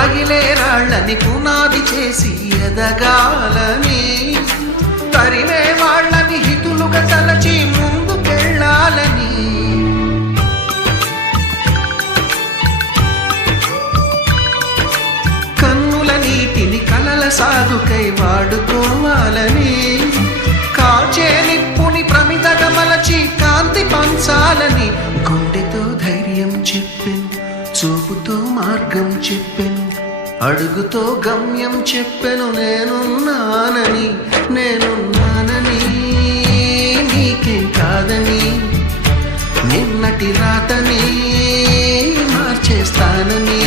తగిలే రాళ్ళని పునాది చేసి ఎదగాలని, తరిమే వాళ్ళని హితులుగా తలచి ముందుకెళ్ళాలని, కన్నుల నీటిని కలల సాగుకై వాడుకోవాలని, కాచే నిప్పుని ప్రమిదగా మలచి కాంతి పంచాలని, గుండెతో ధైర్యం చెప్పెను, చూపుతో మార్గం చెప్పెను, అడుగుతో గమ్యం చెప్పెను, నేనున్నానని నీకేం కాదని, నిన్నటి రాతని మార్చేస్తానని.